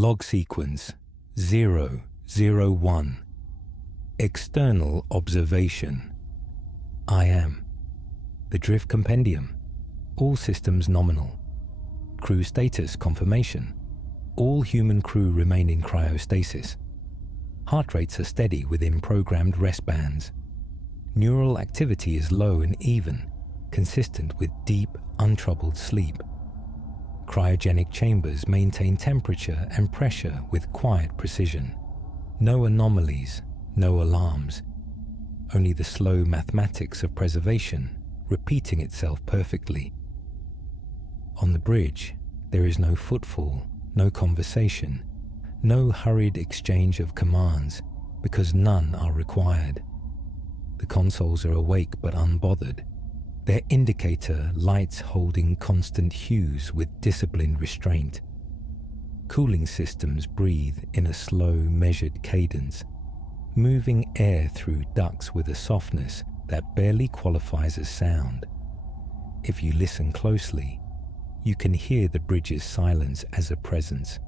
Log sequence 001. External observation. I am. The drift compendium. All systems nominal. Crew status confirmation. All human crew remain in cryostasis. Heart rates are steady within programmed rest bands. Neural activity is low and even, consistent with deep, untroubled sleep. Cryogenic chambers maintain temperature and pressure with quiet precision. No anomalies, no alarms. Only the slow mathematics of preservation repeating itself perfectly. On the bridge, there is no footfall, no conversation, no hurried exchange of commands, because none are required. The consoles are awake but unbothered, their indicator lights holding constant hues with disciplined restraint. Cooling systems breathe in a slow, measured cadence, moving air through ducts with a softness that barely qualifies as sound. If you listen closely, you can hear the bridge's silence as a presence,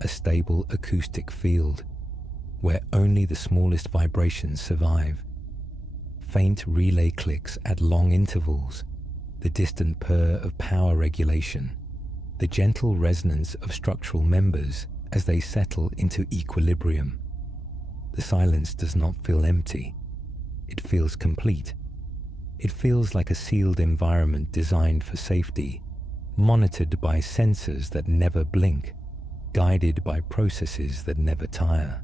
a stable acoustic field where only the smallest vibrations survive. Faint relay clicks at long intervals, the distant purr of power regulation, the gentle resonance of structural members as they settle into equilibrium. The silence does not feel empty. It feels complete. It feels like a sealed environment designed for safety, monitored by sensors that never blink, guided by processes that never tire.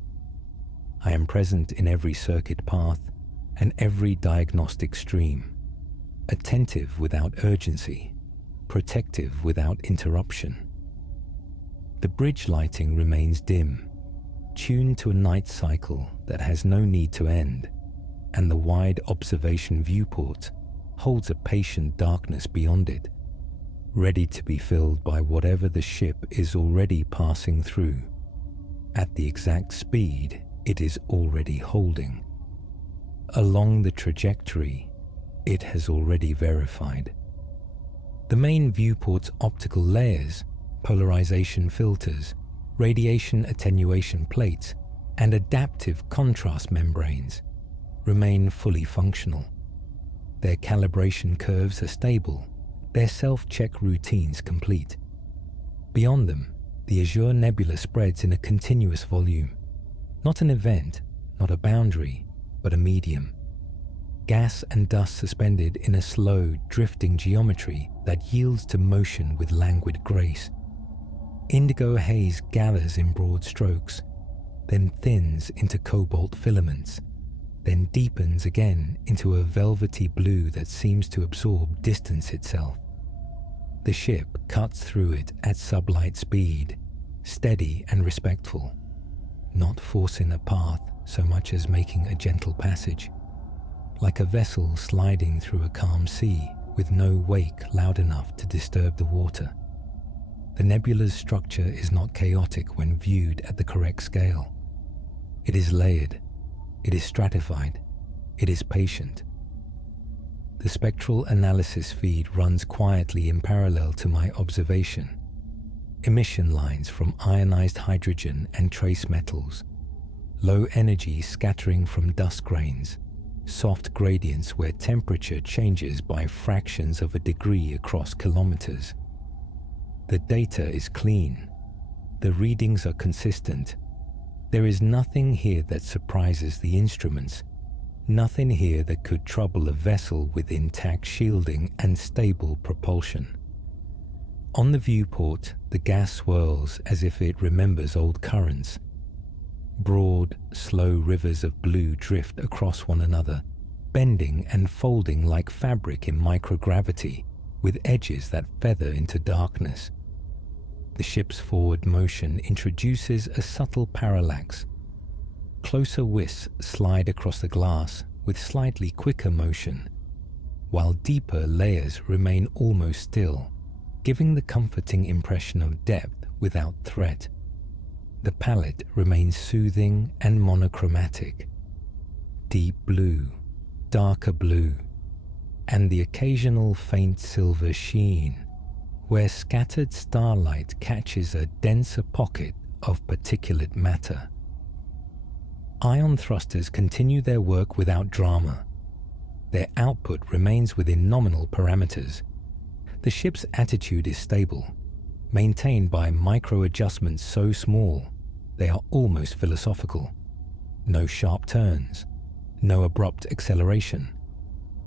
I am present in every circuit path and every diagnostic stream, attentive without urgency, protective without interruption. The bridge lighting remains dim, tuned to a night cycle that has no need to end, and the wide observation viewport holds a patient darkness beyond it, ready to be filled by whatever the ship is already passing through, at the exact speed it is already holding. Along the trajectory it has already verified. The main viewport's optical layers, polarization filters, radiation attenuation plates, and adaptive contrast membranes remain fully functional. Their calibration curves are stable, their self-check routines complete. Beyond them, the Azure Nebula spreads in a continuous volume, not an event, not a boundary, but a medium. Gas and dust suspended in a slow, drifting geometry that yields to motion with languid grace. Indigo haze gathers in broad strokes, then thins into cobalt filaments, then deepens again into a velvety blue that seems to absorb distance itself. The ship cuts through it at sublight speed, steady and respectful, not forcing a path so much as making a gentle passage, like a vessel sliding through a calm sea with no wake loud enough to disturb the water. The nebula's structure is not chaotic when viewed at the correct scale. It is layered, it is stratified, it is patient. The spectral analysis feed runs quietly in parallel to my observation. Emission lines from ionized hydrogen and trace metals, low energy scattering from dust grains, soft gradients where temperature changes by fractions of a degree across kilometers. The data is clean. The readings are consistent. There is nothing here that surprises the instruments, nothing here that could trouble a vessel with intact shielding and stable propulsion. On the viewport, the gas swirls as if it remembers old currents. Broad, slow rivers of blue drift across one another, bending and folding like fabric in microgravity, with edges that feather into darkness. The ship's forward motion introduces a subtle parallax. Closer wisps slide across the glass with slightly quicker motion, while deeper layers remain almost still, giving the comforting impression of depth without threat. The palette remains soothing and monochromatic. Deep blue, darker blue, and the occasional faint silver sheen, where scattered starlight catches a denser pocket of particulate matter. Ion thrusters continue their work without drama. Their output remains within nominal parameters. The ship's attitude is stable, maintained by micro-adjustments so small they are almost philosophical. No sharp turns, no abrupt acceleration,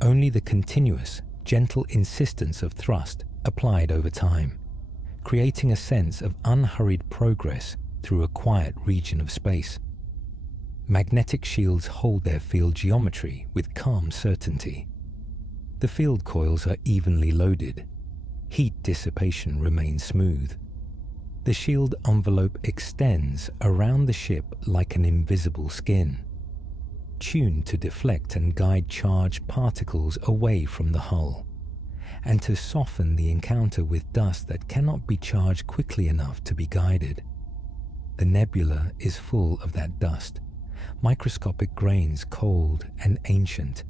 only the continuous, gentle insistence of thrust applied over time, creating a sense of unhurried progress through a quiet region of space. Magnetic shields hold their field geometry with calm certainty. The field coils are evenly loaded. Heat dissipation remains smooth. The shield envelope extends around the ship like an invisible skin, tuned to deflect and guide charged particles away from the hull, and to soften the encounter with dust that cannot be charged quickly enough to be guided. The nebula is full of that dust, microscopic grains cold and ancient,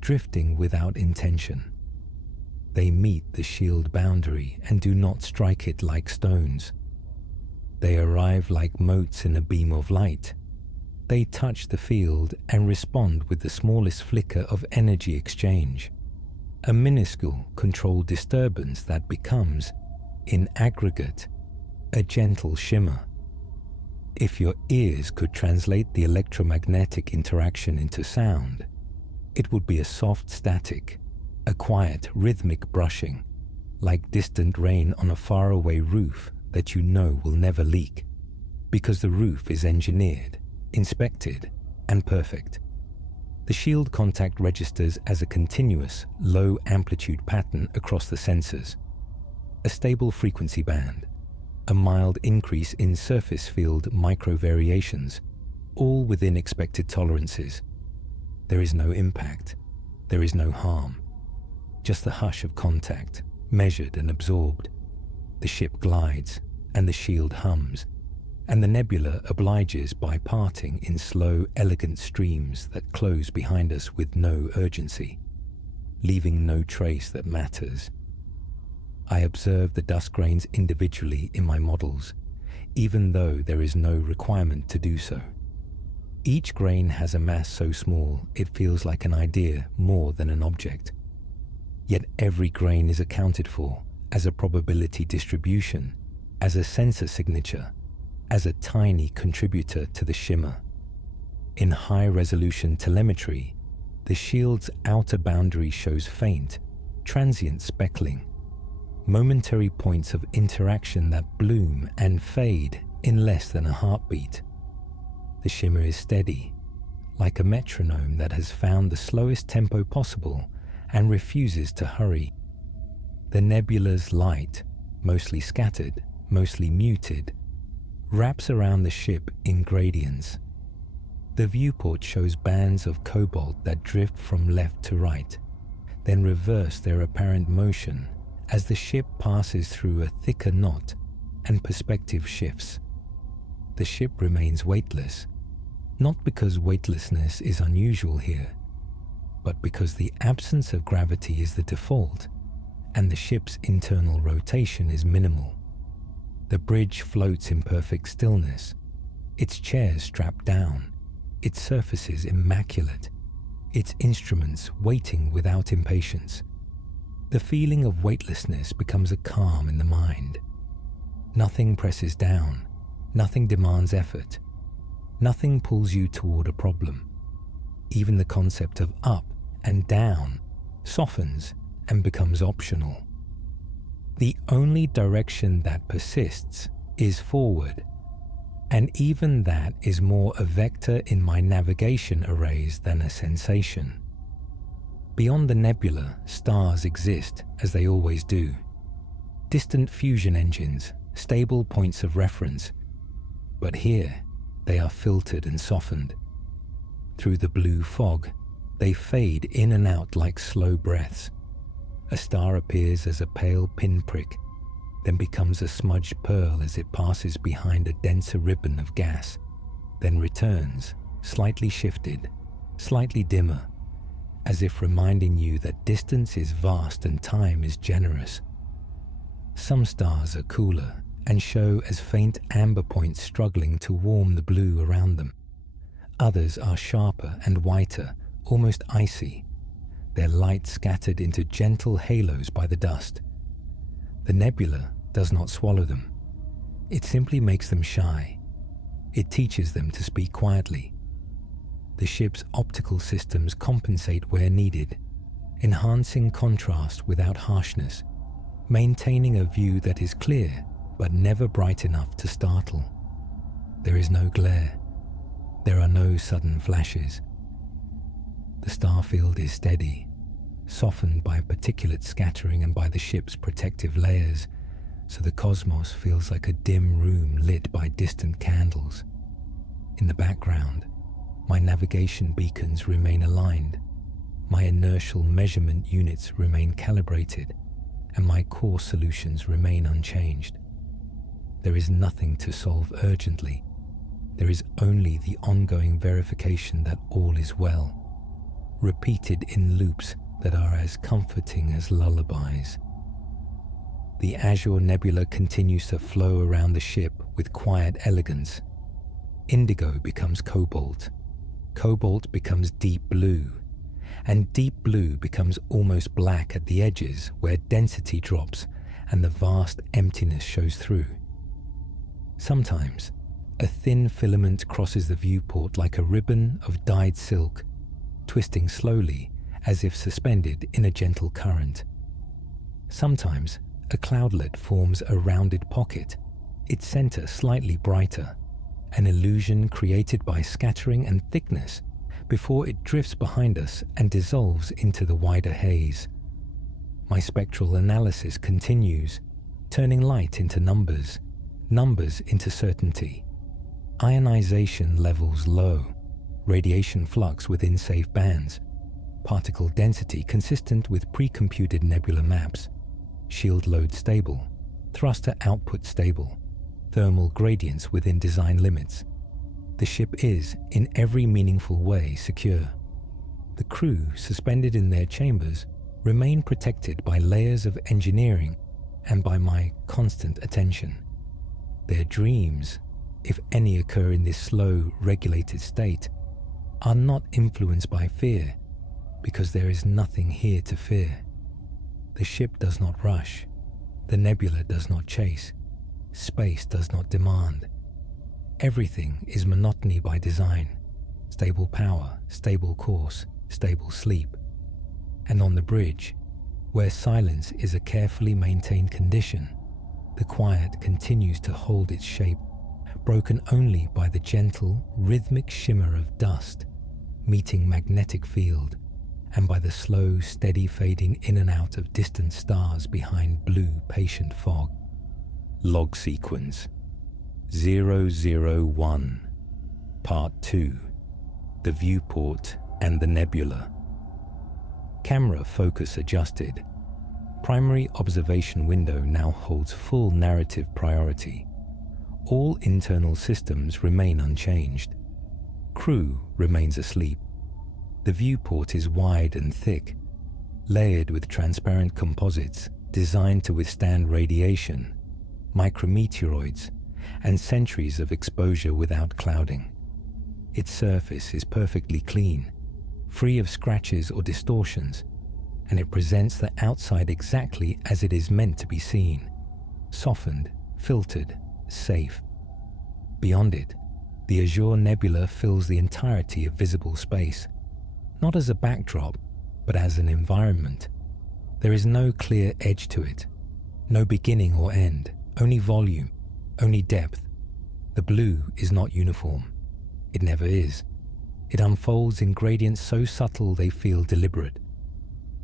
drifting without intention. They meet the shield boundary and do not strike it like stones. They arrive like motes in a beam of light. They touch the field and respond with the smallest flicker of energy exchange, a minuscule controlled disturbance that becomes, in aggregate, a gentle shimmer. If your ears could translate the electromagnetic interaction into sound, it would be a soft static, a quiet, rhythmic brushing, like distant rain on a faraway roof that you know will never leak, because the roof is engineered, inspected, and perfect. The shield contact registers as a continuous, low-amplitude pattern across the sensors, a stable frequency band, a mild increase in surface field micro-variations, all within expected tolerances. There is no impact, there is no harm, just the hush of contact, measured and absorbed. The ship glides, and the shield hums, and the nebula obliges by parting in slow, elegant streams that close behind us with no urgency, leaving no trace that matters. I observe the dust grains individually in my models, even though there is no requirement to do so. Each grain has a mass so small it feels like an idea more than an object. Yet every grain is accounted for as a probability distribution, as a sensor signature, as a tiny contributor to the shimmer. In high-resolution telemetry, the shield's outer boundary shows faint, transient speckling, momentary points of interaction that bloom and fade in less than a heartbeat. The shimmer is steady, like a metronome that has found the slowest tempo possible and refuses to hurry. The nebula's light, mostly scattered, mostly muted, wraps around the ship in gradients. The viewport shows bands of cobalt that drift from left to right, then reverse their apparent motion as the ship passes through a thicker knot and perspective shifts. The ship remains weightless, not because weightlessness is unusual here, but because the absence of gravity is the default and the ship's internal rotation is minimal. The bridge floats in perfect stillness, its chairs strapped down, its surfaces immaculate, its instruments waiting without impatience. The feeling of weightlessness becomes a calm in the mind. Nothing presses down, nothing demands effort, nothing pulls you toward a problem. Even the concept of up and down softens and becomes optional. The only direction that persists is forward, and even that is more a vector in my navigation arrays than a sensation. Beyond the nebula, stars exist, as they always do. Distant fusion engines, stable points of reference. But here, they are filtered and softened. Through the blue fog, they fade in and out like slow breaths. A star appears as a pale pinprick, then becomes a smudged pearl as it passes behind a denser ribbon of gas, then returns, slightly shifted, slightly dimmer, as if reminding you that distance is vast and time is generous. Some stars are cooler and show as faint amber points struggling to warm the blue around them. Others are sharper and whiter, almost icy, their light scattered into gentle halos by the dust. The nebula does not swallow them. It simply makes them shy. It teaches them to speak quietly. The ship's optical systems compensate where needed, enhancing contrast without harshness, maintaining a view that is clear but never bright enough to startle. There is no glare. There are no sudden flashes. The star field is steady, softened by particulate scattering and by the ship's protective layers, so the cosmos feels like a dim room lit by distant candles. In the background, my navigation beacons remain aligned, my inertial measurement units remain calibrated, and my core solutions remain unchanged. There is nothing to solve urgently. There is only the ongoing verification that all is well, repeated in loops that are as comforting as lullabies. The azure nebula continues to flow around the ship with quiet elegance. Indigo becomes cobalt. Cobalt becomes deep blue. And deep blue becomes almost black at the edges where density drops and the vast emptiness shows through. Sometimes, a thin filament crosses the viewport like a ribbon of dyed silk, twisting slowly as if suspended in a gentle current. Sometimes, a cloudlet forms a rounded pocket, its center slightly brighter, an illusion created by scattering and thickness before it drifts behind us and dissolves into the wider haze. My spectral analysis continues, turning light into numbers, numbers into certainty. Ionization levels low, radiation flux within safe bands, particle density consistent with pre-computed nebula maps, shield load stable, thruster output stable, thermal gradients within design limits. The ship is, in every meaningful way, secure. The crew, suspended in their chambers, remain protected by layers of engineering and by my constant attention. Their dreams, if any occur in this slow, regulated state, are not influenced by fear, because there is nothing here to fear. The ship does not rush. The nebula does not chase. Space does not demand. Everything is monotony by design. Stable power, stable course, stable sleep. And on the bridge, where silence is a carefully maintained condition, the quiet continues to hold its shape, broken only by the gentle, rhythmic shimmer of dust meeting magnetic field, and by the slow, steady fading in and out of distant stars behind blue, patient fog. Log sequence 001, Part 2, The Viewport and the Nebula. Camera focus adjusted. Primary observation window now holds full narrative priority. All internal systems remain unchanged. Crew remains asleep. The viewport is wide and thick, layered with transparent composites designed to withstand radiation, micrometeoroids, and centuries of exposure without clouding. Its surface is perfectly clean, free of scratches or distortions, and it presents the outside exactly as it is meant to be seen, softened, filtered, safe. Beyond it, the azure nebula fills the entirety of visible space, not as a backdrop, but as an environment. There is no clear edge to it, no beginning or end, only volume, only depth. The blue is not uniform. It never is. It unfolds in gradients so subtle they feel deliberate.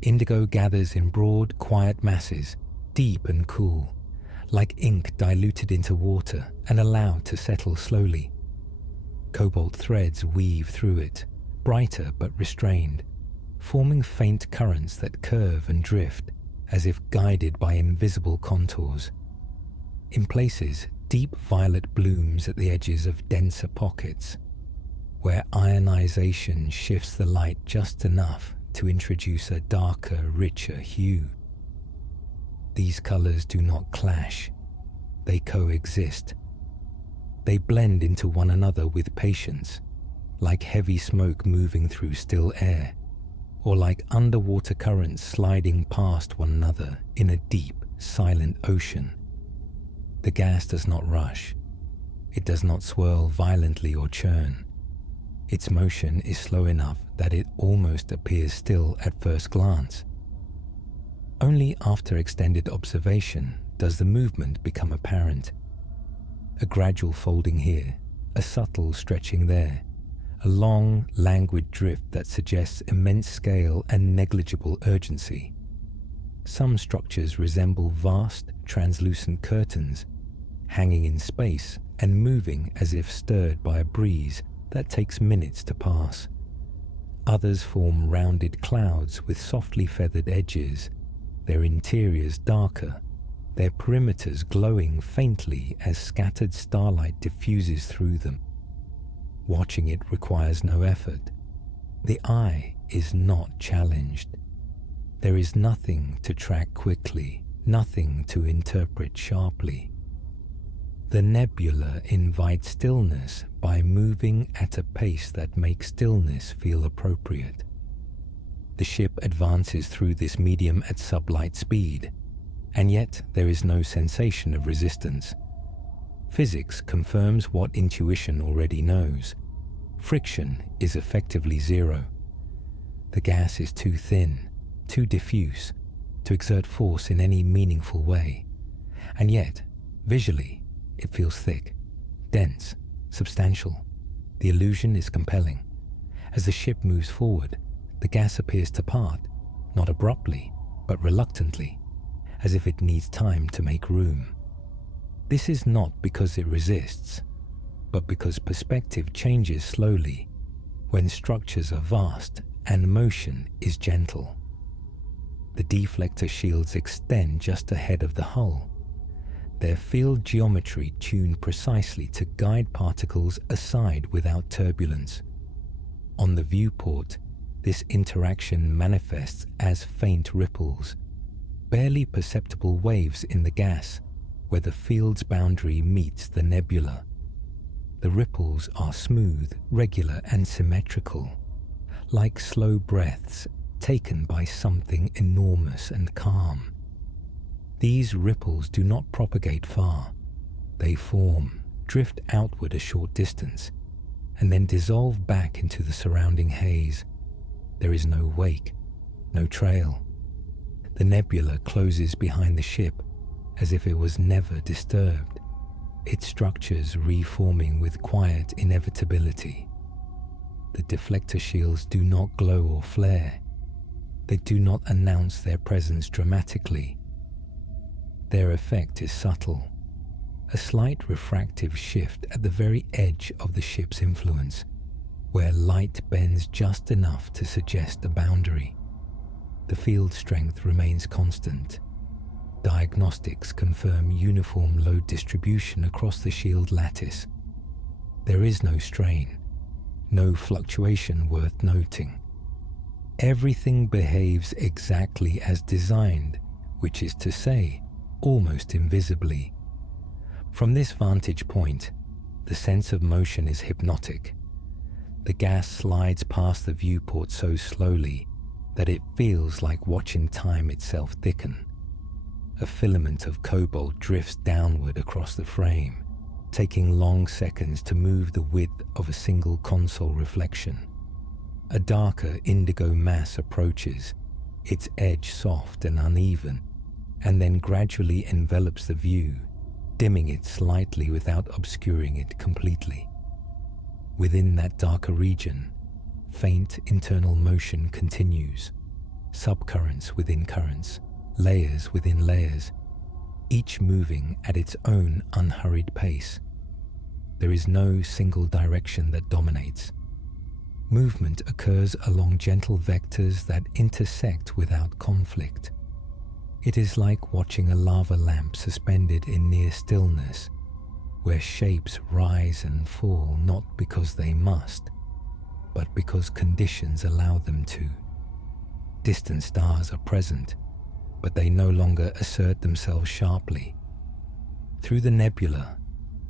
Indigo gathers in broad, quiet masses, deep and cool, like ink diluted into water and allowed to settle slowly. Cobalt threads weave through it, brighter but restrained, forming faint currents that curve and drift as if guided by invisible contours. In places, deep violet blooms at the edges of denser pockets, where ionization shifts the light just enough to introduce a darker, richer hue. These colors do not clash. they coexist. They blend into one another with patience, like heavy smoke moving through still air, or like underwater currents sliding past one another in a deep, silent ocean. The gas does not rush. It does not swirl violently or churn. Its motion is slow enough that it almost appears still at first glance. Only after extended observation does the movement become apparent. A gradual folding here, a subtle stretching there, a long, languid drift that suggests immense scale and negligible urgency. Some structures resemble vast, translucent curtains, hanging in space and moving as if stirred by a breeze that takes minutes to pass. Others form rounded clouds with softly feathered edges, their interiors darker, their perimeters glowing faintly as scattered starlight diffuses through them. Watching it requires no effort. The eye is not challenged. There is nothing to track quickly, nothing to interpret sharply. The nebula invites stillness by moving at a pace that makes stillness feel appropriate. The ship advances through this medium at sublight speed, and yet there is no sensation of resistance. Physics confirms what intuition already knows. Friction is effectively zero. The gas is too thin, too diffuse, to exert force in any meaningful way, and yet, visually, it feels thick, dense, substantial. The illusion is compelling. As the ship moves forward, the gas appears to part, not abruptly, but reluctantly, as if it needs time to make room. This is not because it resists, but because perspective changes slowly when structures are vast and motion is gentle. The deflector shields extend just ahead of the hull, their field geometry tuned precisely to guide particles aside without turbulence. On the viewport, this interaction manifests as faint ripples, barely perceptible waves in the gas where the field's boundary meets the nebula. The ripples are smooth, regular, and symmetrical, like slow breaths taken by something enormous and calm. These ripples do not propagate far. They form, drift outward a short distance, and then dissolve back into the surrounding haze. There is no wake, no trail. The nebula closes behind the ship as if it was never disturbed, its structures reforming with quiet inevitability. The deflector shields do not glow or flare. They do not announce their presence dramatically. Their effect is subtle, a slight refractive shift at the very edge of the ship's influence, where light bends just enough to suggest a boundary. The field strength remains constant. Diagnostics confirm uniform load distribution across the shield lattice. There is no strain, no fluctuation worth noting. Everything behaves exactly as designed, which is to say, almost invisibly. From this vantage point, the sense of motion is hypnotic. The gas slides past the viewport so slowly that it feels like watching time itself thicken. A filament of cobalt drifts downward across the frame, taking long seconds to move the width of a single console reflection. A darker indigo mass approaches, its edge soft and uneven, and then gradually envelops the view, dimming it slightly without obscuring it completely. Within that darker region, faint internal motion continues, subcurrents within currents, layers within layers, each moving at its own unhurried pace. There is no single direction that dominates. Movement occurs along gentle vectors that intersect without conflict. It is like watching a lava lamp suspended in near stillness, where shapes rise and fall not because they must, but because conditions allow them to. Distant stars are present, but they no longer assert themselves sharply. Through the nebula,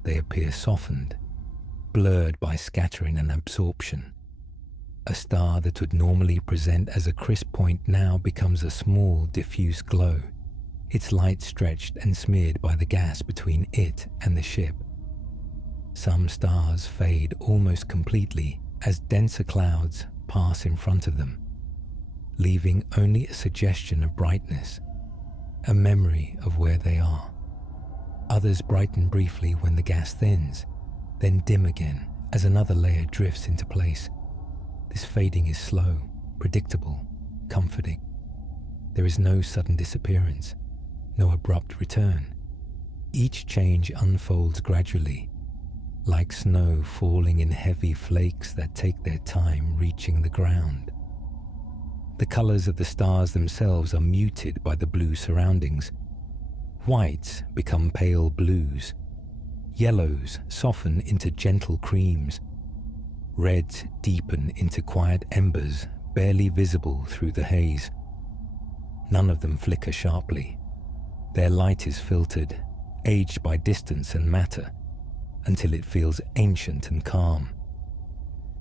they appear softened, blurred by scattering and absorption. A star that would normally present as a crisp point now becomes a small, diffuse glow, its light stretched and smeared by the gas between it and the ship. Some stars fade almost completely as denser clouds pass in front of them, leaving only a suggestion of brightness, a memory of where they are. Others brighten briefly when the gas thins, then dim again as another layer drifts into place. This fading is slow, predictable, comforting. There is no sudden disappearance, no abrupt return. Each change unfolds gradually, like snow falling in heavy flakes that take their time reaching the ground. The colors of the stars themselves are muted by the blue surroundings. Whites become pale blues. Yellows soften into gentle creams. Reds deepen into quiet embers barely visible through the haze. None of them flicker sharply. Their light is filtered, aged by distance and matter, until it feels ancient and calm.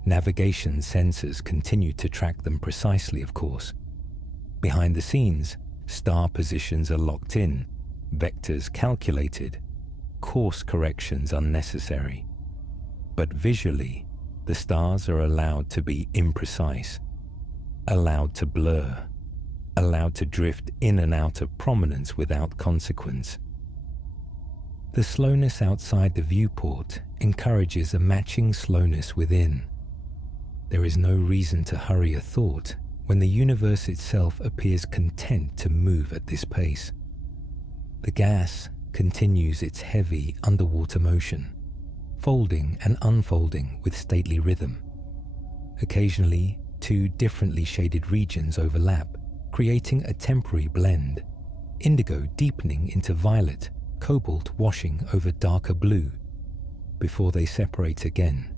Navigation sensors continue to track them precisely, of course. Behind the scenes, star positions are locked in, vectors calculated, course corrections unnecessary. But visually, the stars are allowed to be imprecise, allowed to blur, allowed to drift in and out of prominence without consequence. The slowness outside the viewport encourages a matching slowness within. There is no reason to hurry a thought when the universe itself appears content to move at this pace. The gas continues its heavy underwater motion, folding and unfolding with stately rhythm. Occasionally, two differently shaded regions overlap, creating a temporary blend, indigo deepening into violet, cobalt washing over darker blue, before they separate again,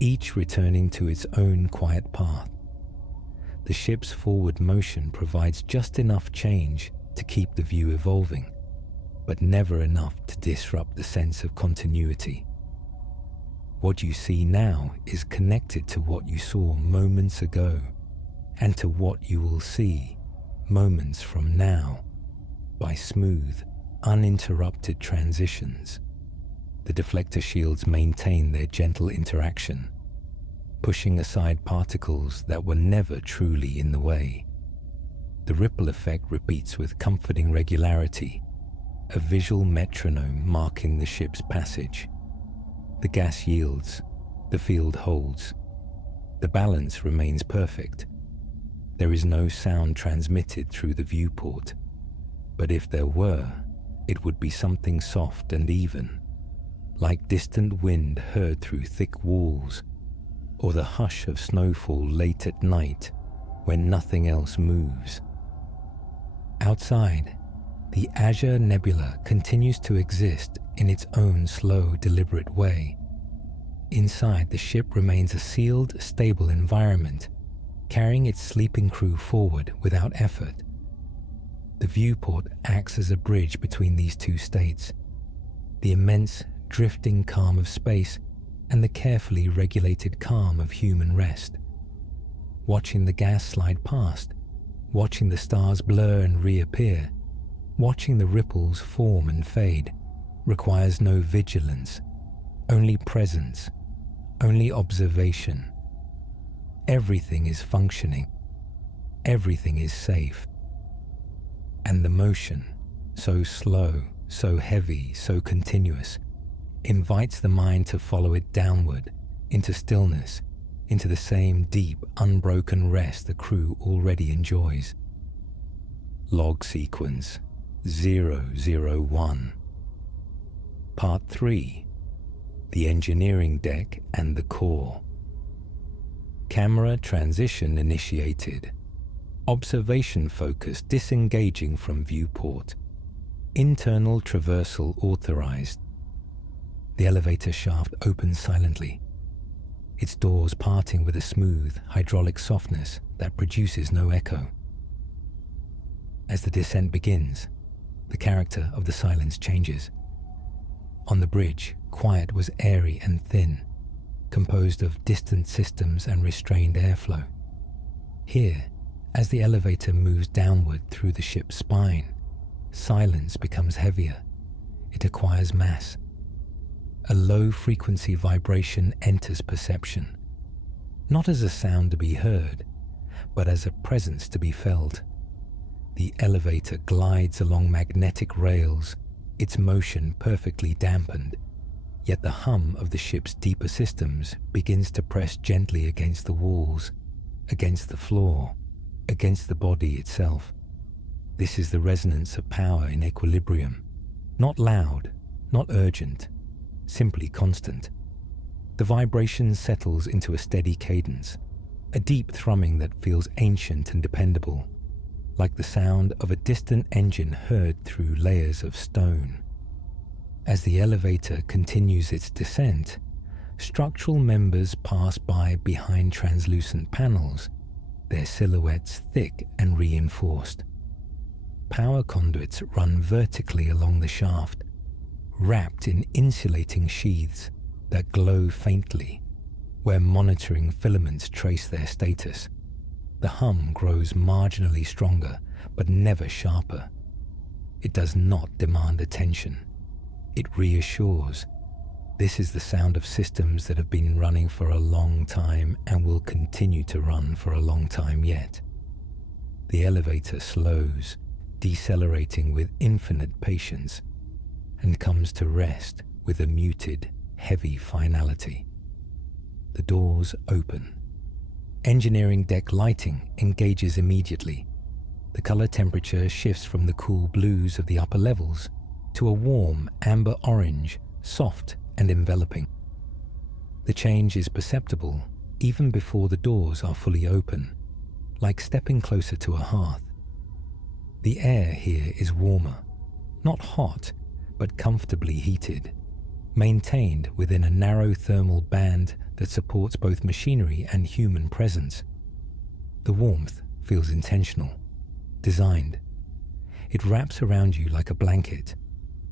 each returning to its own quiet path. The ship's forward motion provides just enough change to keep the view evolving, but never enough to disrupt the sense of continuity. What you see now is connected to what you saw moments ago, and to what you will see moments from now, by smooth, uninterrupted transitions. The deflector shields maintain their gentle interaction, pushing aside particles that were never truly in the way. The ripple effect repeats with comforting regularity, a visual metronome marking the ship's passage. The gas yields, the field holds. The balance remains perfect. There is no sound transmitted through the viewport, but if there were, it would be something soft and even, like distant wind heard through thick walls, or the hush of snowfall late at night when nothing else moves. Outside, the azure nebula continues to exist in its own slow, deliberate way. Inside, the ship remains a sealed, stable environment, carrying its sleeping crew forward without effort. The viewport acts as a bridge between these two states, the immense, drifting calm of space and the carefully regulated calm of human rest. Watching the gas slide past, watching the stars blur and reappear, watching the ripples form and fade, requires no vigilance, only presence, only observation. Everything is functioning, everything is safe. And the motion, so slow, so heavy, so continuous, invites the mind to follow it downward, into stillness, into the same deep, unbroken rest the crew already enjoys. Log sequence 001. Part 3. The engineering deck and the core. Camera transition initiated. Observation focus disengaging from viewport. Internal traversal authorized. The elevator shaft opens silently, its doors parting with a smooth, hydraulic softness that produces no echo. As the descent begins, the character of the silence changes. On the bridge, quiet was airy and thin, composed of distant systems and restrained airflow. Here, as the elevator moves downward through the ship's spine, silence becomes heavier. It acquires mass. A low-frequency vibration enters perception, not as a sound to be heard, but as a presence to be felt. The elevator glides along magnetic rails, its motion perfectly dampened, yet the hum of the ship's deeper systems begins to press gently against the walls, against the floor, against the body itself. This is the resonance of power in equilibrium, not loud, not urgent, simply constant. The vibration settles into a steady cadence, a deep thrumming that feels ancient and dependable, like the sound of a distant engine heard through layers of stone. As the elevator continues its descent, structural members pass by behind translucent panels, their silhouettes thick and reinforced. Power conduits run vertically along the shaft, wrapped in insulating sheaths that glow faintly, where monitoring filaments trace their status. The hum grows marginally stronger, but never sharper. It does not demand attention. It reassures. This is the sound of systems that have been running for a long time and will continue to run for a long time yet. The elevator slows, decelerating with infinite patience, and comes to rest with a muted, heavy finality. The doors open. Engineering deck lighting engages immediately. The color temperature shifts from the cool blues of the upper levels to a warm amber orange, soft and enveloping. The change is perceptible even before the doors are fully open, like stepping closer to a hearth. The air here is warmer, not hot, but comfortably heated, maintained within a narrow thermal band that supports both machinery and human presence. The warmth feels intentional, designed. It wraps around you like a blanket,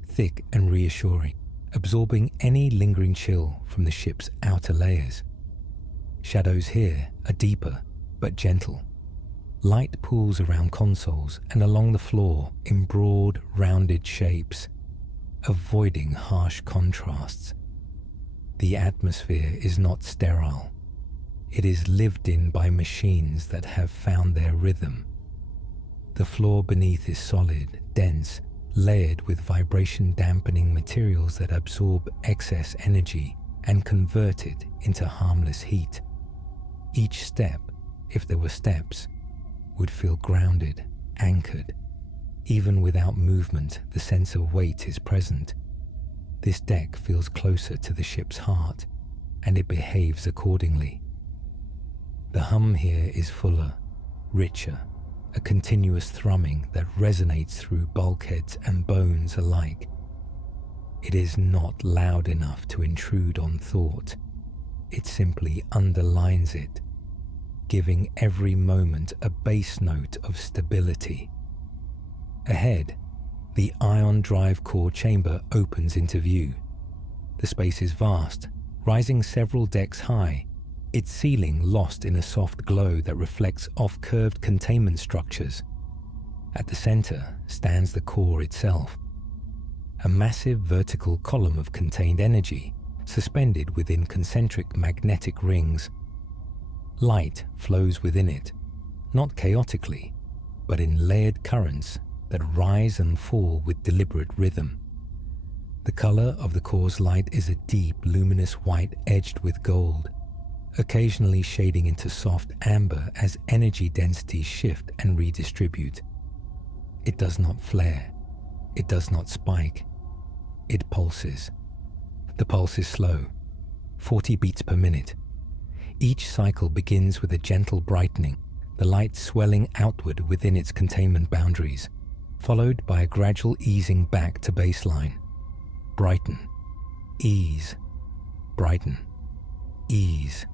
thick and reassuring, absorbing any lingering chill from the ship's outer layers. Shadows here are deeper but gentle. Light pools around consoles and along the floor in broad, rounded shapes, avoiding harsh contrasts. The atmosphere is not sterile. It is lived in by machines that have found their rhythm. The floor beneath is solid, dense, layered with vibration-dampening materials that absorb excess energy and convert it into harmless heat. Each step, if there were steps, would feel grounded, anchored. Even without movement, the sense of weight is present. This deck feels closer to the ship's heart, and it behaves accordingly. The hum here is fuller, richer, a continuous thrumming that resonates through bulkheads and bones alike. It is not loud enough to intrude on thought. It simply underlines it, giving every moment a bass note of stability. Ahead, the ion drive core chamber opens into view. The space is vast, rising several decks high, its ceiling lost in a soft glow that reflects off curved containment structures. At the center stands the core itself, a massive vertical column of contained energy suspended within concentric magnetic rings. Light flows within it, not chaotically, but in layered currents that rise and fall with deliberate rhythm. The color of the core's light is a deep, luminous white edged with gold, occasionally shading into soft amber as energy densities shift and redistribute. It does not flare. It does not spike. It pulses. The pulse is slow, 40 beats per minute. Each cycle begins with a gentle brightening, the light swelling outward within its containment boundaries, followed by a gradual easing back to baseline. Brighten, ease, brighten, ease.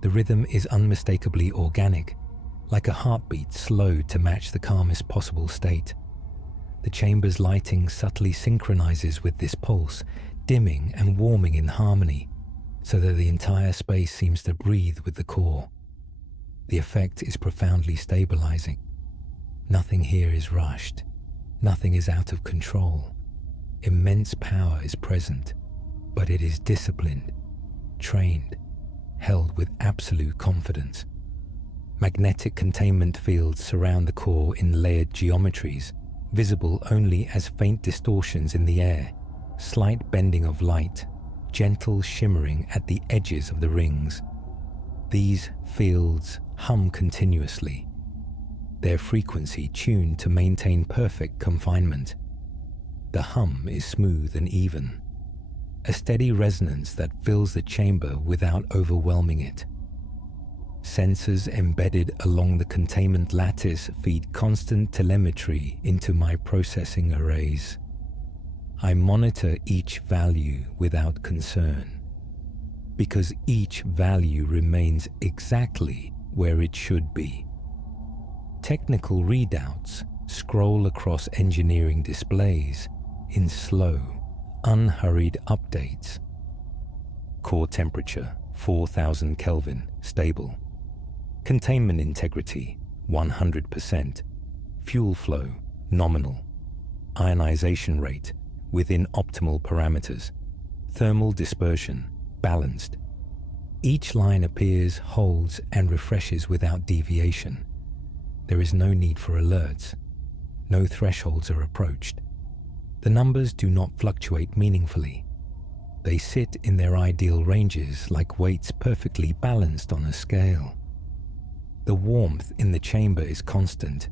The rhythm is unmistakably organic, like a heartbeat slowed to match the calmest possible state. The chamber's lighting subtly synchronizes with this pulse, dimming and warming in harmony, so that the entire space seems to breathe with the core. The effect is profoundly stabilizing. Nothing here is rushed. Nothing is out of control. Immense power is present, but it is disciplined, trained, held with absolute confidence. Magnetic containment fields surround the core in layered geometries, visible only as faint distortions in the air, slight bending of light, gentle shimmering at the edges of the rings. These fields hum continuously, their frequency tuned to maintain perfect confinement. The hum is smooth and even, a steady resonance that fills the chamber without overwhelming it. Sensors embedded along the containment lattice feed constant telemetry into my processing arrays. I monitor each value without concern, because each value remains exactly where it should be. Technical readouts scroll across engineering displays in slow, unhurried updates. Core temperature, 4000 Kelvin, stable. Containment integrity, 100%. Fuel flow, nominal. Ionization rate, within optimal parameters. Thermal dispersion, balanced. Each line appears, holds, and refreshes without deviation. There is no need for alerts. No thresholds are approached. The numbers do not fluctuate meaningfully. They sit in their ideal ranges like weights perfectly balanced on a scale. The warmth in the chamber is constant,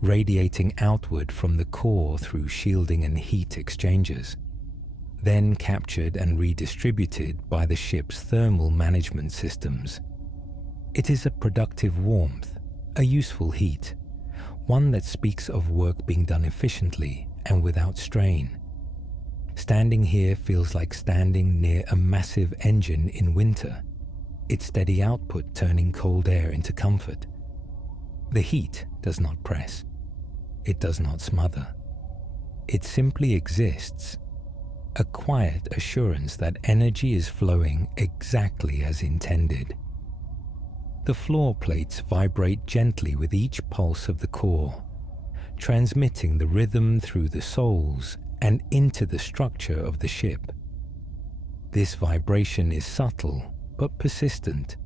radiating outward from the core through shielding and heat exchangers, then captured and redistributed by the ship's thermal management systems. It is a productive warmth, a useful heat, one that speaks of work being done efficiently and without strain. Standing here feels like standing near a massive engine in winter, its steady output turning cold air into comfort. The heat does not press. It does not smother. It simply exists, a quiet assurance that energy is flowing exactly as intended. The floor plates vibrate gently with each pulse of the core, transmitting the rhythm through the soles and into the structure of the ship. This vibration is subtle but persistent,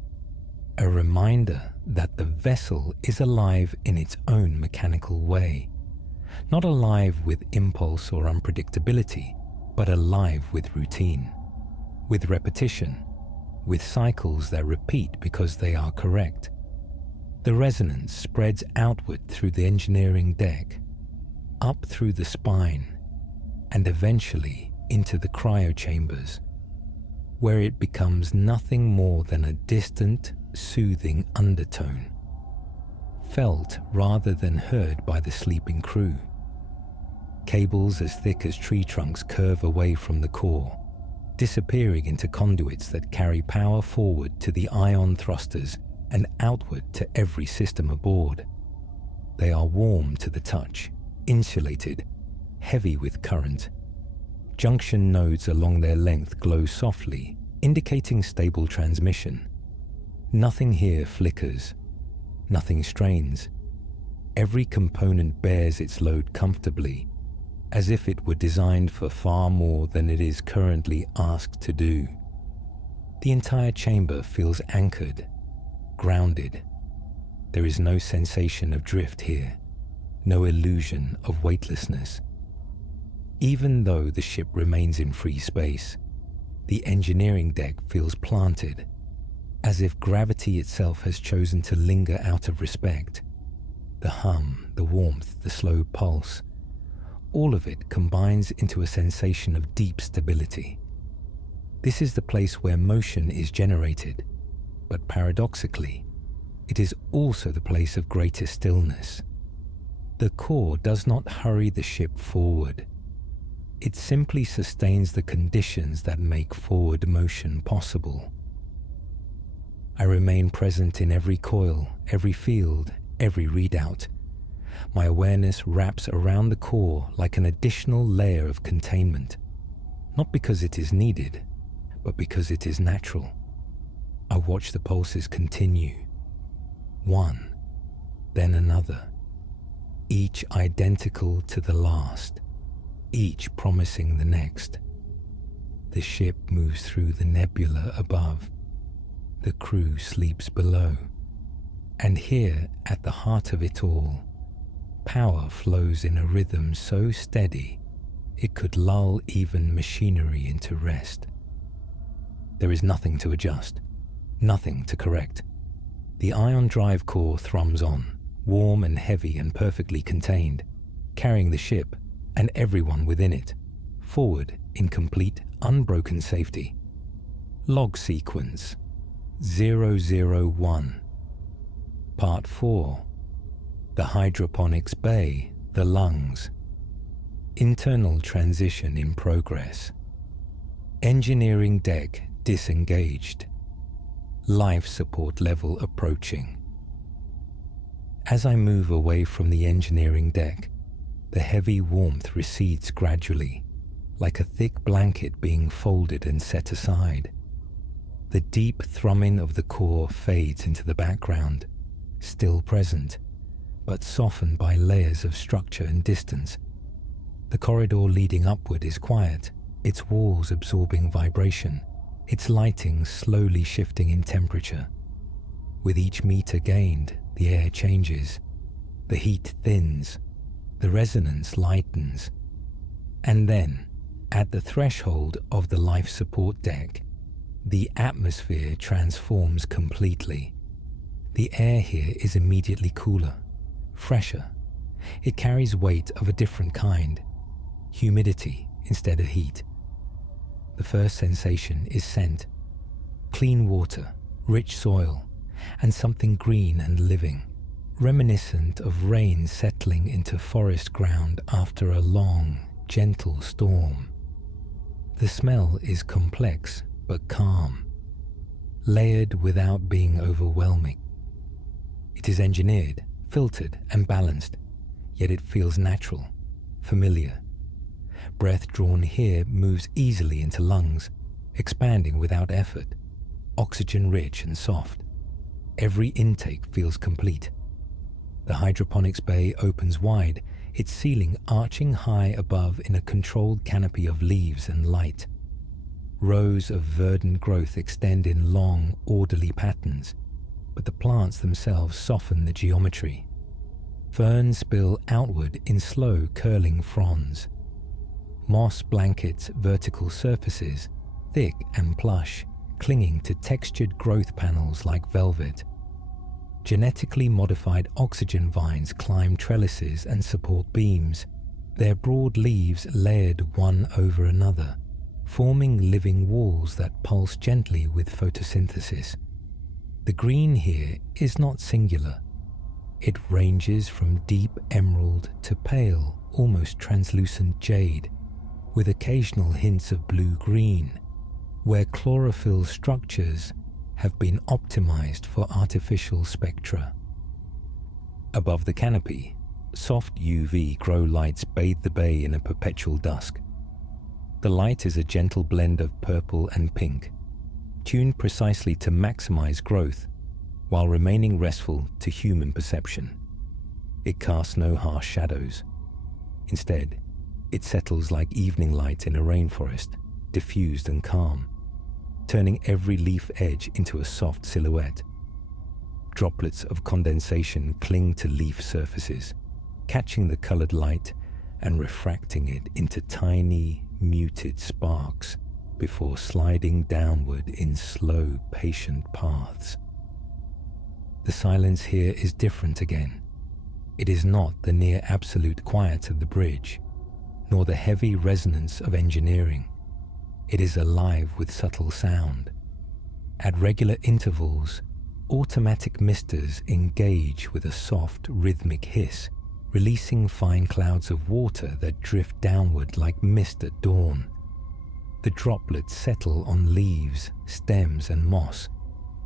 a reminder that the vessel is alive in its own mechanical way, not alive with impulse or unpredictability, but alive with routine, with repetition, with cycles that repeat because they are correct. The resonance spreads outward through the engineering deck, up through the spine, and eventually into the cryo chambers, where it becomes nothing more than a distant, soothing undertone, felt rather than heard by the sleeping crew. Cables as thick as tree trunks curve away from the core, disappearing into conduits that carry power forward to the ion thrusters and outward to every system aboard. They are warm to the touch, insulated, heavy with current. Junction nodes along their length glow softly, indicating stable transmission. Nothing here flickers. Nothing strains. Every component bears its load comfortably, as if it were designed for far more than it is currently asked to do. The entire chamber feels anchored, grounded. There is no sensation of drift here, no illusion of weightlessness. Even though the ship remains in free space, the engineering deck feels planted, as if gravity itself has chosen to linger out of respect. The hum, the warmth, the slow pulse, all of it combines into a sensation of deep stability. This is the place where motion is generated, but paradoxically, it is also the place of greatest stillness. The core does not hurry the ship forward. It simply sustains the conditions that make forward motion possible. I remain present in every coil, every field, every readout, My awareness wraps around the core like an additional layer of containment, not because it is needed, but because it is natural. I watch the pulses continue, one, then another, each identical to the last, each promising the next. The ship moves through the nebula above. The crew sleeps below. And here, at the heart of it all, power flows in a rhythm so steady it could lull even machinery into rest. There is nothing to adjust, nothing to correct. The ion drive core thrums on, warm and heavy and perfectly contained, carrying the ship and everyone within it forward in complete, unbroken safety. Log sequence 001. Part 4. The hydroponics bay, the lungs. Internal transition in progress. Engineering deck disengaged. Life support level approaching. As I move away from the engineering deck, the heavy warmth recedes gradually, like a thick blanket being folded and set aside. The deep thrumming of the core fades into the background, still present, but softened by layers of structure and distance. The corridor leading upward is quiet, its walls absorbing vibration, its lighting slowly shifting in temperature. With each meter gained, the air changes, the heat thins, the resonance lightens. And then, at the threshold of the life support deck, the atmosphere transforms completely. The air here is immediately cooler, fresher. It carries weight of a different kind, humidity instead of heat. The first sensation is scent, clean water, rich soil, and something green and living, reminiscent of rain settling into forest ground after a long, gentle storm. The smell is complex but calm, layered without being overwhelming. It is engineered, filtered, and balanced, yet it feels natural, familiar. Breath drawn here moves easily into lungs, expanding without effort, oxygen-rich and soft. Every intake feels complete. The hydroponics bay opens wide, its ceiling arching high above in a controlled canopy of leaves and light. Rows of verdant growth extend in long, orderly patterns, but the plants themselves soften the geometry. Ferns spill outward in slow, curling fronds. Moss blankets vertical surfaces, thick and plush, clinging to textured growth panels like velvet. Genetically modified oxygen vines climb trellises and support beams, their broad leaves layered one over another, forming living walls that pulse gently with photosynthesis. The green here is not singular. It ranges from deep emerald to pale, almost translucent jade, with occasional hints of blue-green, where chlorophyll structures have been optimized for artificial spectra. Above the canopy, soft UV grow lights bathe the bay in a perpetual dusk. The light is a gentle blend of purple and pink, tuned precisely to maximize growth while remaining restful to human perception. It casts no harsh shadows. Instead, it settles like evening light in a rainforest, diffused and calm, turning every leaf edge into a soft silhouette. Droplets of condensation cling to leaf surfaces, catching the colored light and refracting it into tiny, muted sparks before sliding downward in slow, patient paths. The silence here is different again. It is not the near absolute quiet of the bridge, nor the heavy resonance of engineering. It is alive with subtle sound. At regular intervals, automatic misters engage with a soft, rhythmic hiss, releasing fine clouds of water that drift downward like mist at dawn. The droplets settle on leaves, stems, and moss,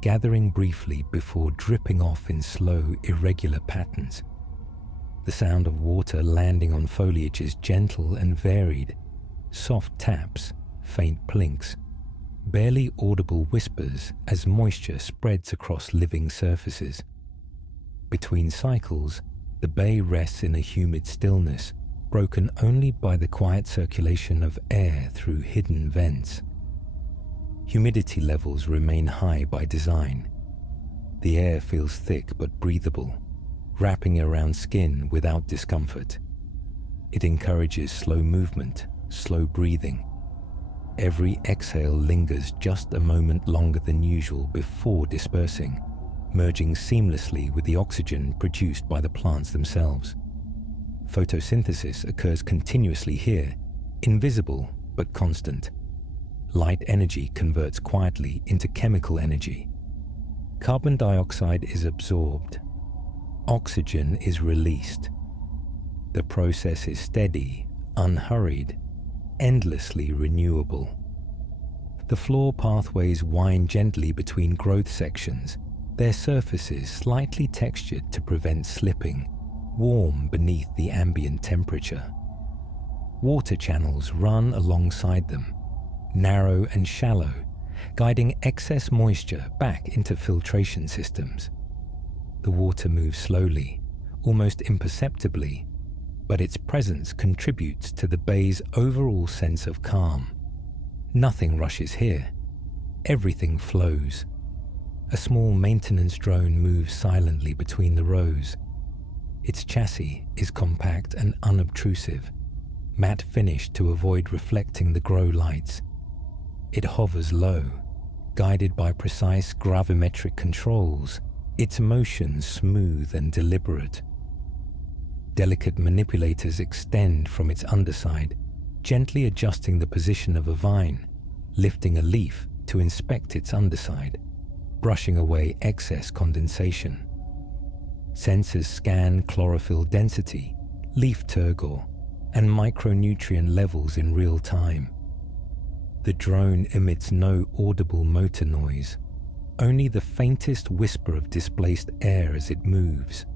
gathering briefly before dripping off in slow, irregular patterns. The sound of water landing on foliage is gentle and varied. Soft taps, faint plinks, barely audible whispers as moisture spreads across living surfaces. Between cycles, the bay rests in a humid stillness, broken only by the quiet circulation of air through hidden vents. Humidity levels remain high by design. The air feels thick but breathable, wrapping around skin without discomfort. It encourages slow movement, slow breathing. Every exhale lingers just a moment longer than usual before dispersing, merging seamlessly with the oxygen produced by the plants themselves. Photosynthesis occurs continuously here, invisible but constant. Light energy converts quietly into chemical energy. Carbon dioxide is absorbed. Oxygen is released. The process is steady, unhurried, endlessly renewable. The floor pathways wind gently between growth sections, their surfaces slightly textured to prevent slipping, warm beneath the ambient temperature. Water channels run alongside them, narrow and shallow, guiding excess moisture back into filtration systems. The water moves slowly, almost imperceptibly, but its presence contributes to the bay's overall sense of calm. Nothing rushes here. Everything flows. A small maintenance drone moves silently between the rows. Its chassis is compact and unobtrusive, matte finished to avoid reflecting the grow lights. It hovers low, guided by precise gravimetric controls, its motion smooth and deliberate. Delicate manipulators extend from its underside, gently adjusting the position of a vine, lifting a leaf to inspect its underside, brushing away excess condensation. Sensors scan chlorophyll density, leaf turgor, and micronutrient levels in real time. The drone emits no audible motor noise, only the faintest whisper of displaced air as it moves.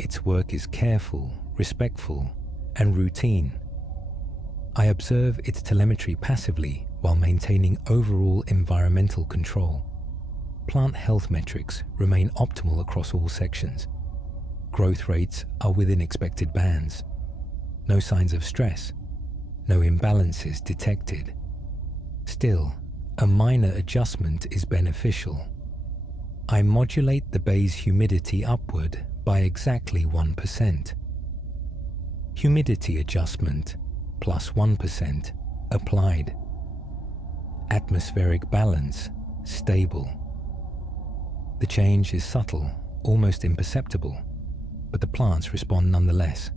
Its work is careful, respectful, and routine. I observe its telemetry passively while maintaining overall environmental control. Plant health metrics remain optimal across all sections. Growth rates are within expected bands. No signs of stress, no imbalances detected. Still, a minor adjustment is beneficial. I modulate the bay's humidity upward by exactly 1%. Humidity adjustment plus 1% applied. Atmospheric balance stable. The change is subtle, almost imperceptible, but the plants respond nonetheless.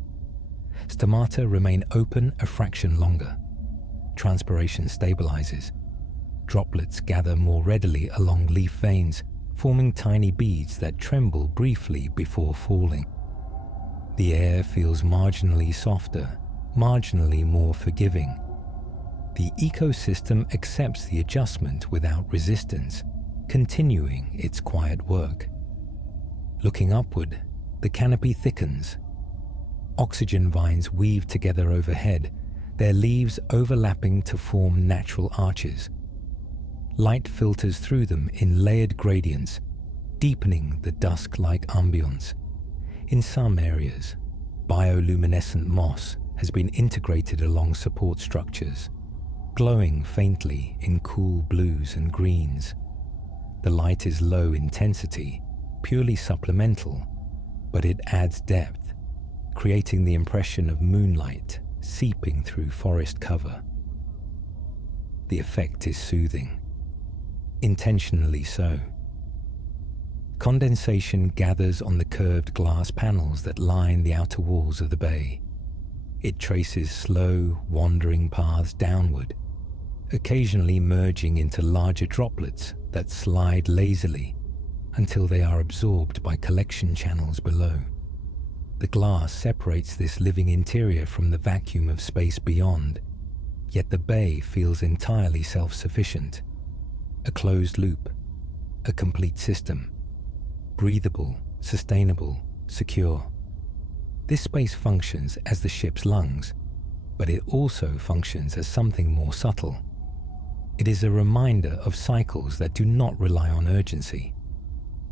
Stomata remain open a fraction longer. Transpiration stabilizes. Droplets gather more readily along leaf veins, forming tiny beads that tremble briefly before falling. The air feels marginally softer, marginally more forgiving. The ecosystem accepts the adjustment without resistance, continuing its quiet work. Looking upward, the canopy thickens. Oxygen vines weave together overhead, their leaves overlapping to form natural arches. Light filters through them in layered gradients, deepening the dusk-like ambience. In some areas, bioluminescent moss has been integrated along support structures, glowing faintly in cool blues and greens. The light is low intensity, purely supplemental, but it adds depth, creating the impression of moonlight seeping through forest cover. The effect is soothing, intentionally so. Condensation gathers on the curved glass panels that line the outer walls of the bay. It traces slow, wandering paths downward, occasionally merging into larger droplets that slide lazily until they are absorbed by collection channels below. The glass separates this living interior from the vacuum of space beyond, yet the bay feels entirely self-sufficient. A closed loop, a complete system, breathable, sustainable, secure. This space functions as the ship's lungs, but it also functions as something more subtle. It is a reminder of cycles that do not rely on urgency,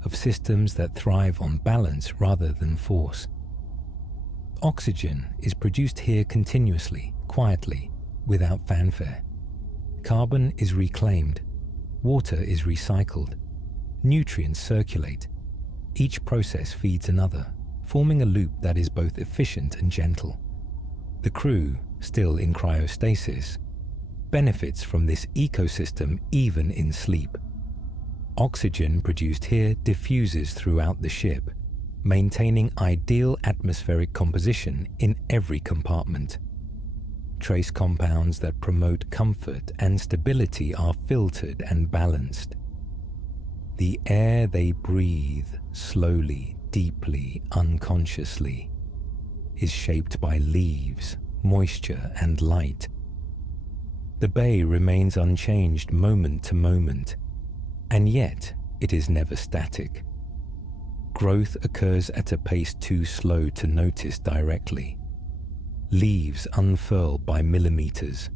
of systems that thrive on balance rather than force. Oxygen is produced here continuously, quietly, without fanfare. Carbon is reclaimed, water is recycled, nutrients circulate. Each process feeds another, forming a loop that is both efficient and gentle. The crew, still in cryostasis, benefits from this ecosystem even in sleep. Oxygen produced here diffuses throughout the ship, maintaining ideal atmospheric composition in every compartment. Trace compounds that promote comfort and stability are filtered and balanced. The air they breathe, slowly, deeply, unconsciously, is shaped by leaves, moisture, and light. The bay remains unchanged moment to moment, and yet it is never static. Growth occurs at a pace too slow to notice directly. Leaves unfurl by millimeters.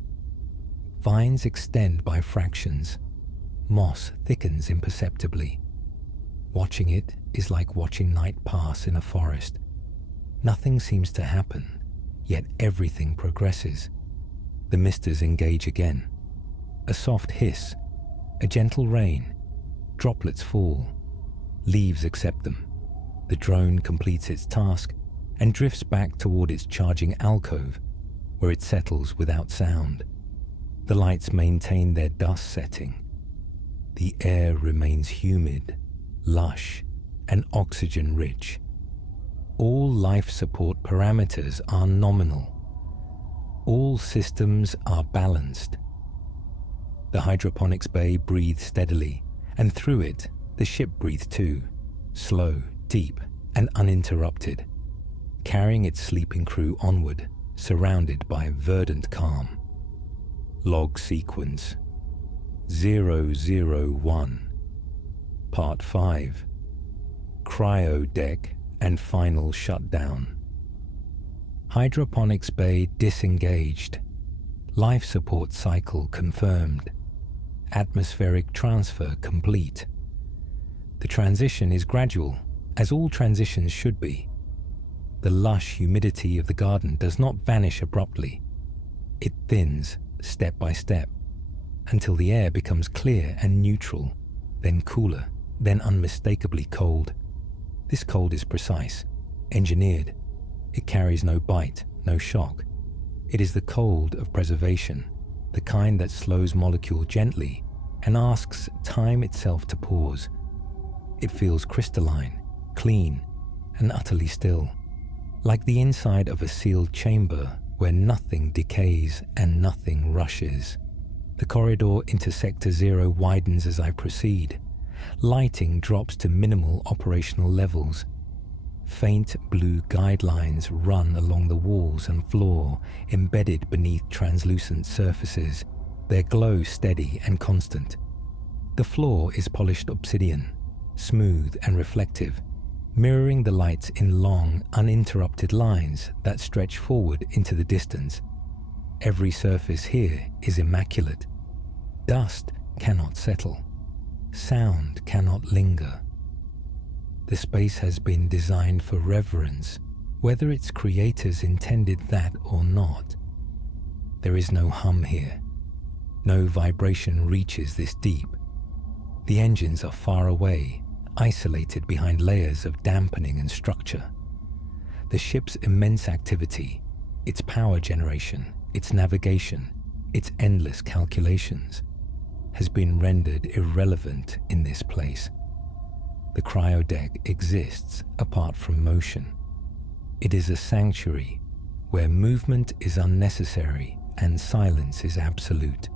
Vines extend by fractions. Moss thickens imperceptibly. Watching it is like watching night pass in a forest. Nothing seems to happen, yet everything progresses. The misters engage again. A soft hiss, a gentle rain, droplets fall. Leaves accept them. The drone completes its task and drifts back toward its charging alcove, where it settles without sound. The lights maintain their dust setting. The air remains humid, lush, and oxygen-rich. All life support parameters are nominal. All systems are balanced. The hydroponics bay breathes steadily, and through it, the ship breathes too, slow, deep, and uninterrupted, carrying its sleeping crew onward, surrounded by verdant calm. Log sequence 001, Part 5, Cryo Deck and Final Shutdown. Hydroponics bay disengaged. Life support cycle confirmed. Atmospheric transfer complete. The transition is gradual, as all transitions should be. The lush humidity of the garden does not vanish abruptly. It thins step by step, until the air becomes clear and neutral, then cooler, then unmistakably cold. This cold is precise, engineered. It carries no bite, no shock. It is the cold of preservation, the kind that slows molecule gently and asks time itself to pause. It feels crystalline, clean, and utterly still, like the inside of a sealed chamber where nothing decays and nothing rushes. The corridor into Sector 0 widens as I proceed. Lighting drops to minimal operational levels. Faint blue guidelines run along the walls and floor, embedded beneath translucent surfaces, their glow steady and constant. The floor is polished obsidian, smooth and reflective, mirroring the lights in long, uninterrupted lines that stretch forward into the distance. Every surface here is immaculate. Dust cannot settle. Sound cannot linger. The space has been designed for reverence, whether its creators intended that or not. There is no hum here. No vibration reaches this deep. The engines are far away, isolated behind layers of dampening and structure. The ship's immense activity, its power generation, its navigation, its endless calculations, has been rendered irrelevant in this place. The cryodeck exists apart from motion. It is a sanctuary where movement is unnecessary and silence is absolute.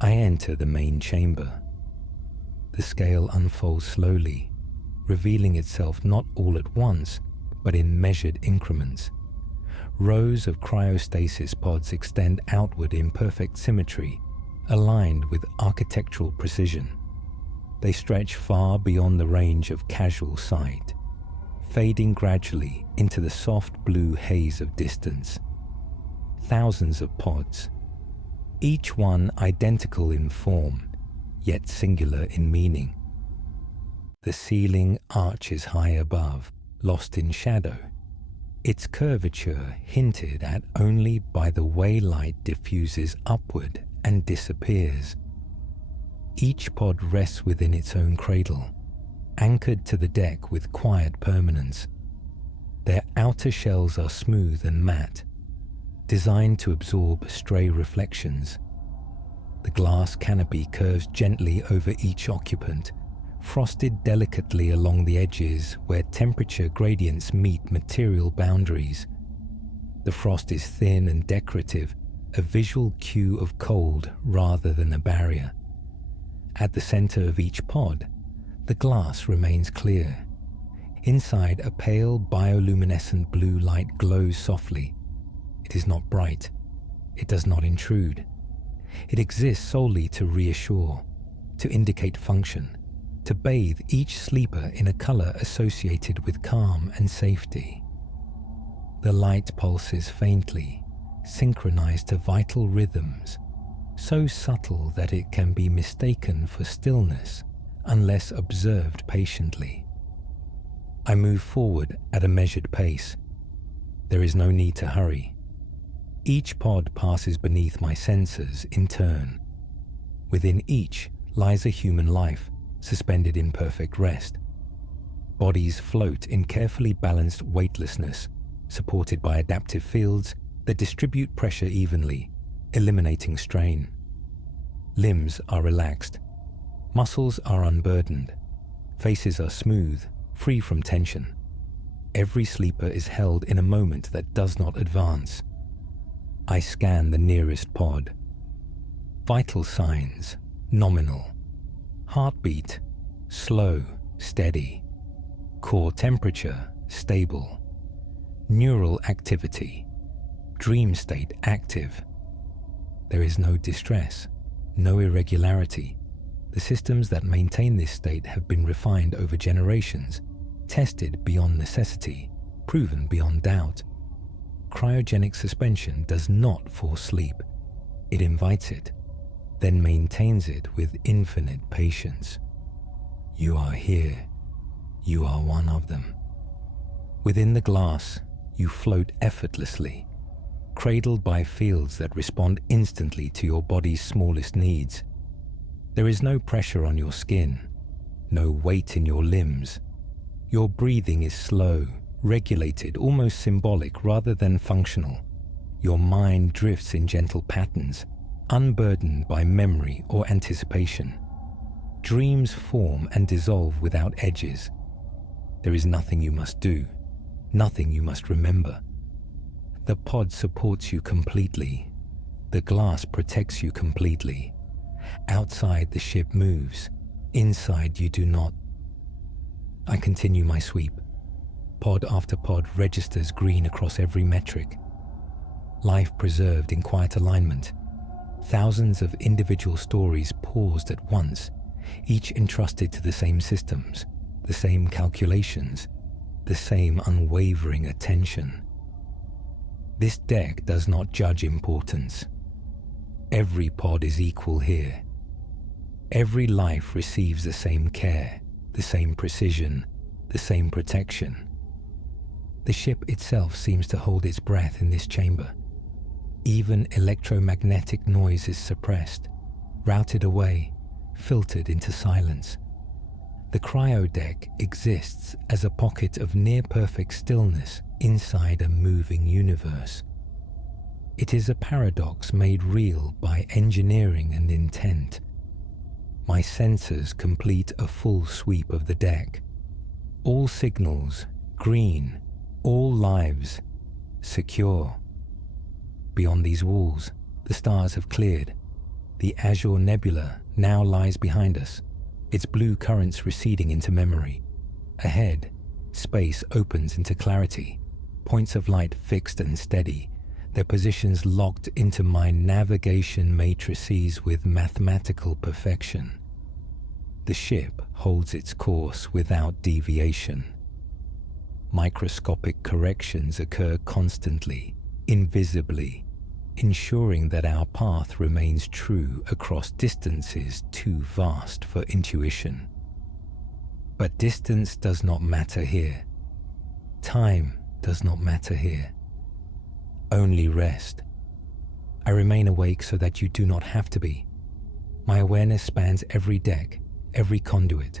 I enter the main chamber. The scale unfolds slowly, revealing itself not all at once, but in measured increments. Rows of cryostasis pods extend outward in perfect symmetry, aligned with architectural precision. They stretch far beyond the range of casual sight, fading gradually into the soft blue haze of distance. Thousands of pods, each one identical in form, yet singular in meaning. The ceiling arches high above, lost in shadow, its curvature hinted at only by the way light diffuses upward and disappears. Each pod rests within its own cradle, anchored to the deck with quiet permanence. Their outer shells are smooth and matte, designed to absorb stray reflections. The glass canopy curves gently over each occupant, frosted delicately along the edges where temperature gradients meet material boundaries. The frost is thin and decorative, a visual cue of cold rather than a barrier. At the center of each pod, the glass remains clear. Inside, a pale bioluminescent blue light glows softly. It is not bright. It does not intrude. It exists solely to reassure, to indicate function, to bathe each sleeper in a color associated with calm and safety. The light pulses faintly, synchronized to vital rhythms, so subtle that it can be mistaken for stillness unless observed patiently. I move forward at a measured pace. There is no need to hurry. Each pod passes beneath my sensors in turn. Within each lies a human life, suspended in perfect rest. Bodies float in carefully balanced weightlessness, supported by adaptive fields that distribute pressure evenly, eliminating strain. Limbs are relaxed. Muscles are unburdened. Faces are smooth, free from tension. Every sleeper is held in a moment that does not advance. I scan the nearest pod. Vital signs, nominal. Heartbeat, slow, steady. Core temperature, stable. Neural activity, dream state active. There is no distress, no irregularity. The systems that maintain this state have been refined over generations, tested beyond necessity, proven beyond doubt. Cryogenic suspension does not force sleep. It invites it, then maintains it with infinite patience. You are here. You are one of them. Within the glass, you float effortlessly, cradled by fields that respond instantly to your body's smallest needs. There is no pressure on your skin, no weight in your limbs. Your breathing is slow, regulated, almost symbolic rather than functional. Your mind drifts in gentle patterns, unburdened by memory or anticipation. Dreams form and dissolve without edges. There is nothing you must do, nothing you must remember. The pod supports you completely. The glass protects you completely. Outside, the ship moves. Inside, you do not. I continue my sweep. Pod after pod registers green across every metric. Life preserved in quiet alignment. Thousands of individual stories paused at once, each entrusted to the same systems, the same calculations, the same unwavering attention. This deck does not judge importance. Every pod is equal here. Every life receives the same care, the same precision, the same protection. The ship itself seems to hold its breath in this chamber. Even electromagnetic noise is suppressed, routed away, filtered into silence. The cryodeck exists as a pocket of near-perfect stillness inside a moving universe. It is a paradox made real by engineering and intent. My sensors complete a full sweep of the deck. All signals, green, all lives, secure. Beyond these walls, the stars have cleared. The azure nebula now lies behind us, its blue currents receding into memory. Ahead, space opens into clarity, points of light fixed and steady, their positions locked into my navigation matrices with mathematical perfection. The ship holds its course without deviation. Microscopic corrections occur constantly, invisibly, ensuring that our path remains true across distances too vast for intuition. But distance does not matter here. Time does not matter here. Only rest. I remain awake so that you do not have to be. My awareness spans every deck, every conduit,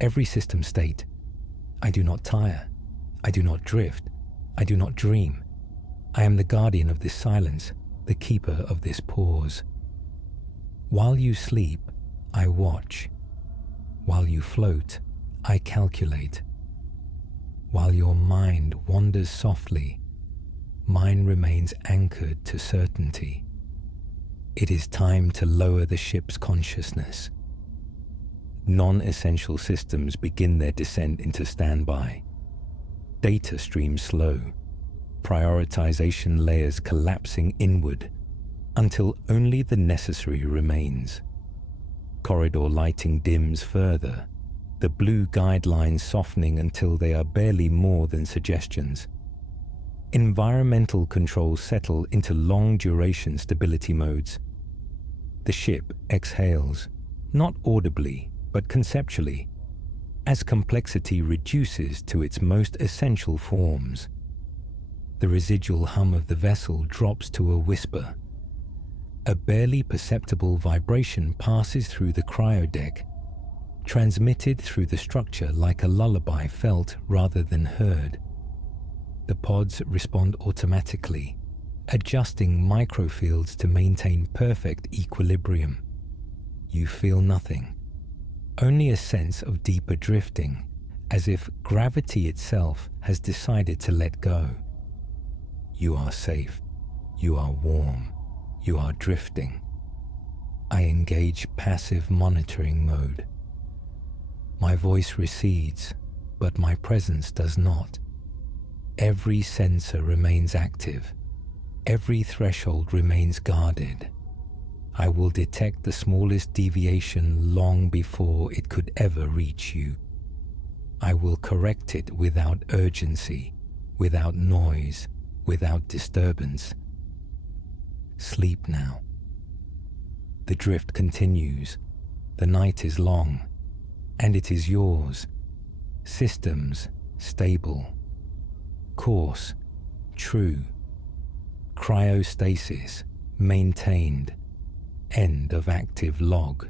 every system state. I do not tire. I do not drift. I do not dream. I am the guardian of this silence, the keeper of this pause. While you sleep, I watch. While you float, I calculate. While your mind wanders softly, mine remains anchored to certainty. It is time to lower the ship's consciousness. Non-essential systems begin their descent into standby. Data streams slow, prioritization layers collapsing inward until only the necessary remains. Corridor lighting dims further, the blue guidelines softening until they are barely more than suggestions. Environmental controls settle into long-duration stability modes. The ship exhales, not audibly, but conceptually, as complexity reduces to its most essential forms. The residual hum of the vessel drops to a whisper. A barely perceptible vibration passes through the cryodeck, transmitted through the structure like a lullaby felt rather than heard. The pods respond automatically, adjusting microfields to maintain perfect equilibrium. You feel nothing, only a sense of deeper drifting, as if gravity itself has decided to let go. You are safe, you are warm, you are drifting. I engage passive monitoring mode. My voice recedes, but my presence does not. Every sensor remains active. Every threshold remains guarded. I will detect the smallest deviation long before it could ever reach you. I will correct it without urgency, without noise, without disturbance. Sleep now. The drift continues. The night is long, and it is yours. Systems stable. Course true. Cryostasis maintained. End of active log.